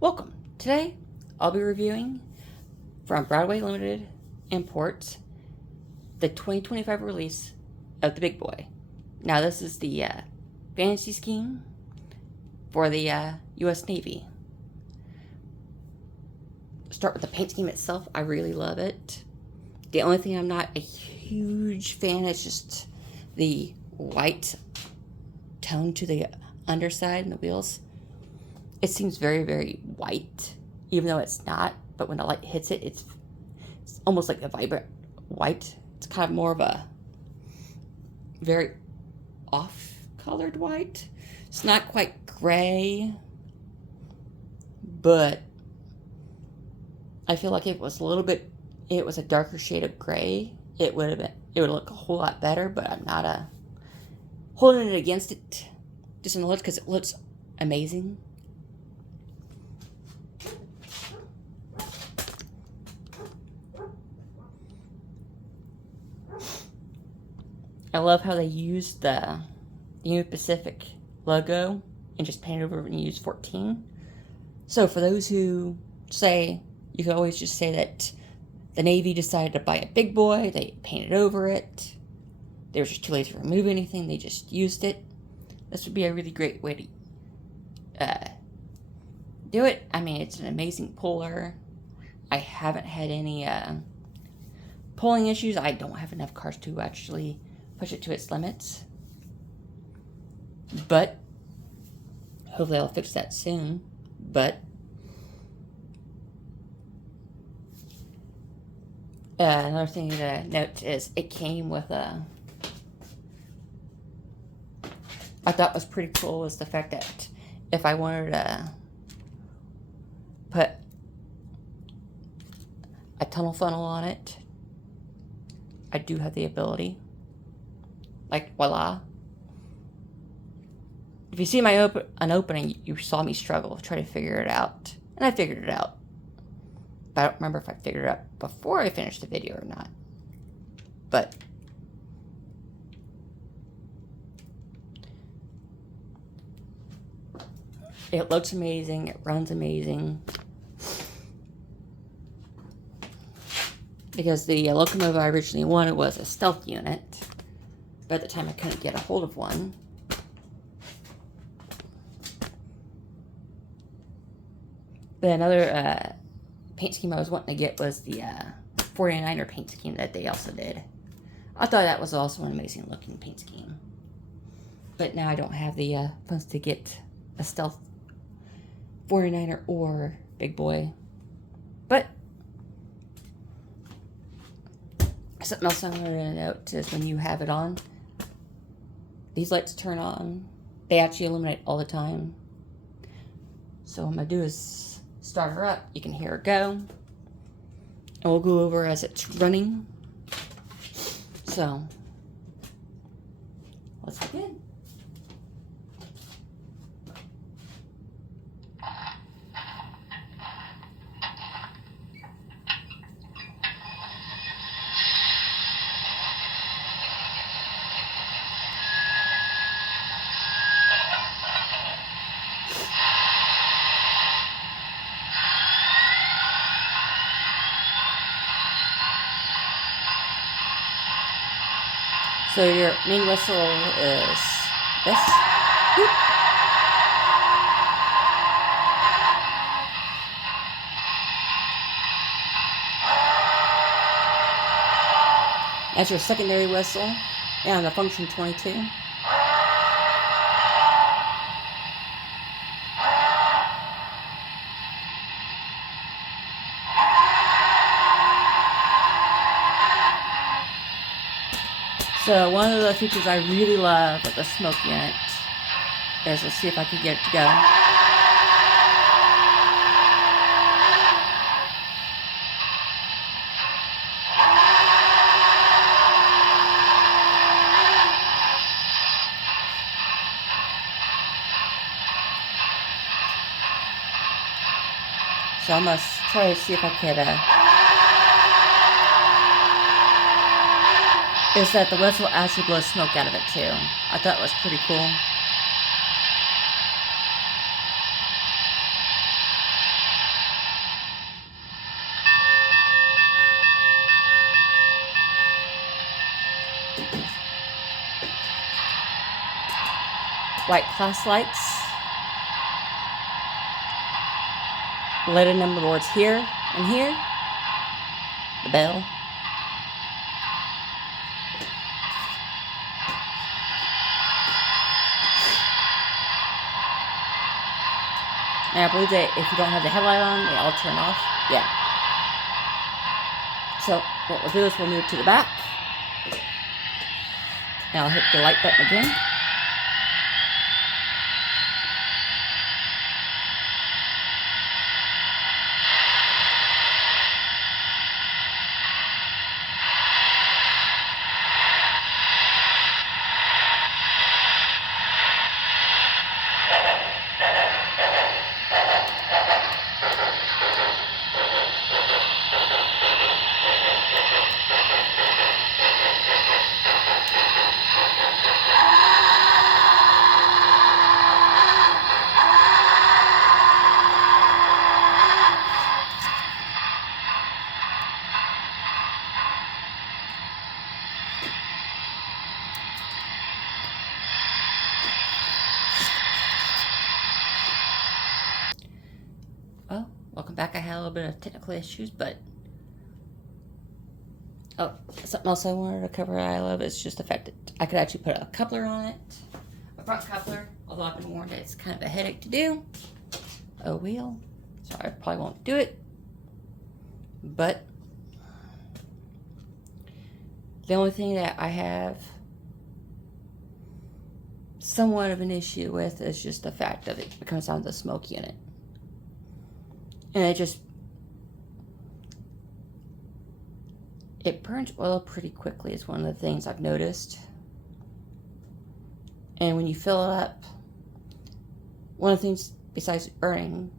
Welcome. Today, I'll be reviewing from Broadway Limited Imports the 2025 release of the Big Boy. Now, this is the fantasy scheme for the U.S. Navy. Start with the paint scheme itself. I really love it. The only thing I'm not a huge fan is just the white tone to the underside and the wheels. It seems very, very white, even though it's not. But when the light hits it, it's almost like a vibrant white. It's kind of more of a very off-colored white. It's not quite gray, but I feel like if it was a darker shade of gray, it would look a whole lot better. But I'm not holding it against it just in the look because it looks amazing. I love how they used the Union Pacific logo and just painted over and used 14. So for those who say, you can always just say that the Navy decided to buy a Big Boy, they painted over it, they were just too lazy to remove anything, they just used it. This would be a really great way to do it. I mean, it's an amazing puller. I haven't had any pulling issues. I don't have enough cars to actually push it to its limits, but hopefully I'll fix that soon. But another thing to note is it came with I thought was pretty cool is the fact that if I wanted to put a tunnel funnel on it, I do have the ability. Like, voila. If you see an opening, you saw me struggle, try to figure it out. And I figured it out. But I don't remember if I figured it out before I finished the video or not. But it looks amazing. It runs amazing. Because the locomotive I originally wanted was a stealth unit. But at the time I couldn't get a hold of one. But another paint scheme I was wanting to get was the 49er paint scheme that they also did. I thought that was also an amazing looking paint scheme. But now I don't have the funds to get a stealth 49er or Big Boy. But something else I'm going to note is when you have it on, these lights turn on. They actually illuminate all the time. So what I'm going to do is start her up. You can hear her go. And we'll go over as it's running. So, let's begin. So your main whistle is this. Boop. That's your secondary whistle, and the function 22. So one of the features I really love with the smoke unit is, let's see if I can get it to go. So I must try to see if I could is that the whistle actually blows smoke out of it too. I thought it was pretty cool. white class lights, letter number boards here and here, the bell. And I believe that if you don't have the headlight on, they all turn off. Yeah. So what we'll do is we'll move to the back. And I'll hit the light button again. Well, welcome back. I had a little bit of technical issues, but something else I wanted to cover I love is just the fact that I could actually put a coupler on it, a front coupler, although I've been warned that it's kind of a headache to do. Oh well, so I probably won't do it, but the only thing that I have somewhat of an issue with is just the fact that it comes down to the smoke unit. And it burns oil pretty quickly is one of the things I've noticed. And when you fill it up, one of the things besides burning,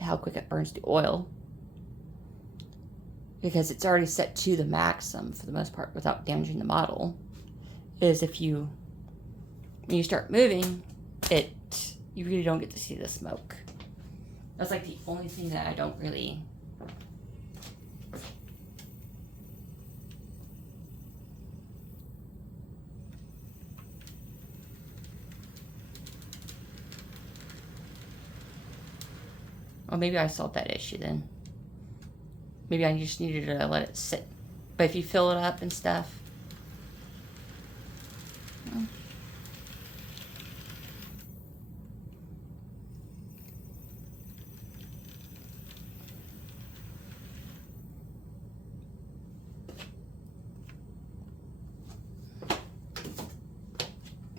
how quick it burns the oil, because it's already set to the maximum for the most part without damaging the model, is when you start moving, you really don't get to see the smoke. That's like the only thing that I don't really... Or maybe I solved that issue then. Maybe I just needed to let it sit. But if you fill it up and stuff...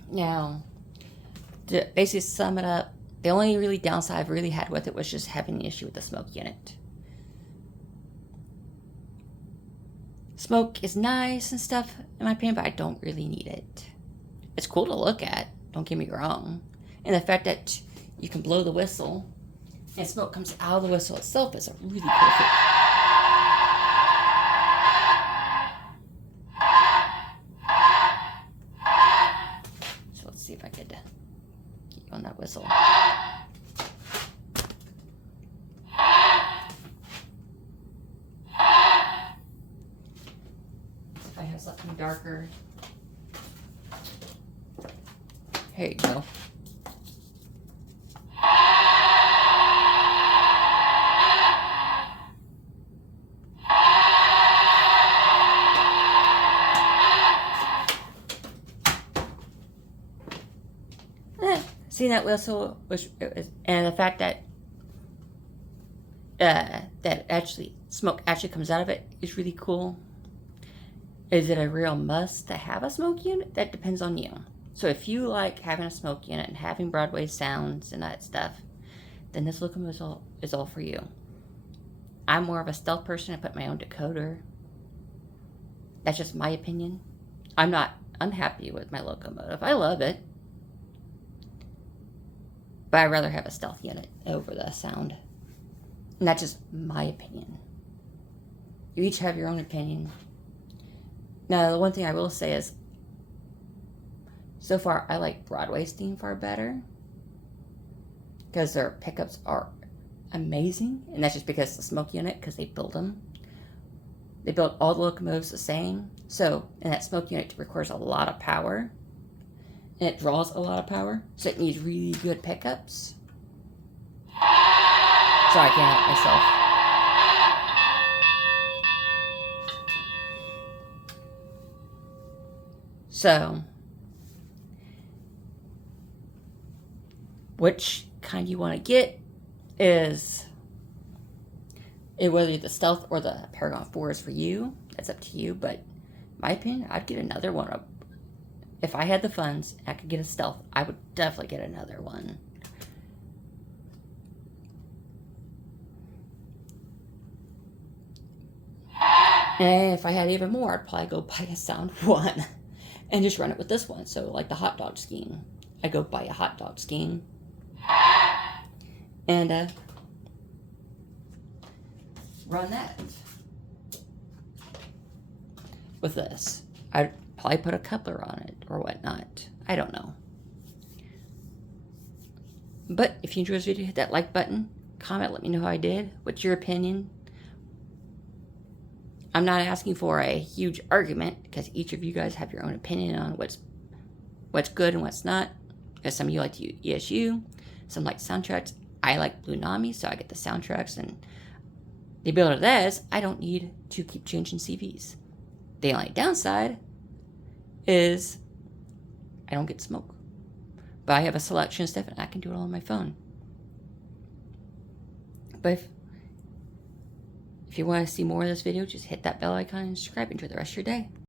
Now, to basically sum it up, the only really downside I've really had with it was just having the issue with the smoke unit. Smoke is nice and stuff, in my opinion, but I don't really need it. It's cool to look at, don't get me wrong. And the fact that you can blow the whistle and smoke comes out of the whistle itself is a really cool feature. See if I could keep on that whistle. If I have something darker. Here you go. Seeing that whistle and the fact that smoke actually comes out of it is really cool. Is it a real must to have a smoke unit? That depends on you. So if you like having a smoke unit and having Broadway sounds and that stuff, then this locomotive is all for you. I'm more of a stealth person. I put my own decoder. That's just my opinion. I'm not unhappy with my locomotive. I love it. But I'd rather have a stealth unit over the sound. And that's just my opinion. You each have your own opinion. Now, the one thing I will say is, so far, I like Broadway's theme far better. Because their pickups are amazing. And that's just because the smoke unit, because they build them. They built all the locomotives the same. So, and that smoke unit requires a lot of power. and it draws a lot of power, so it needs really good pickups. Sorry, I can't help myself. So, which kind you want to get is whether the Stealth or the Paragon 4 is for you. That's up to you, but in my opinion, I'd get another one. If I had the funds and I could get a Stealth, I would definitely get another one. And if I had even more, I'd probably go buy a Sound 1 and just run it with this one. So, like the hot dog skiing, I go buy a hot dog skiing and run that with this. I'd probably put a coupler on it or whatnot. I don't know. But if you enjoyed this video, hit that like button, comment, let me know how I did. What's your opinion? I'm not asking for a huge argument because each of you guys have your own opinion on what's good and what's not. Because some of you like to use ESU, some like soundtracks. I like Blue Nami, so I get the soundtracks, and the ability of that is I don't need to keep changing CVs. The only downside is I don't get smoke. But I have a selection of stuff and I can do it all on my phone. But if you want to see more of this video, just hit that bell icon and subscribe. Enjoy the rest of your day.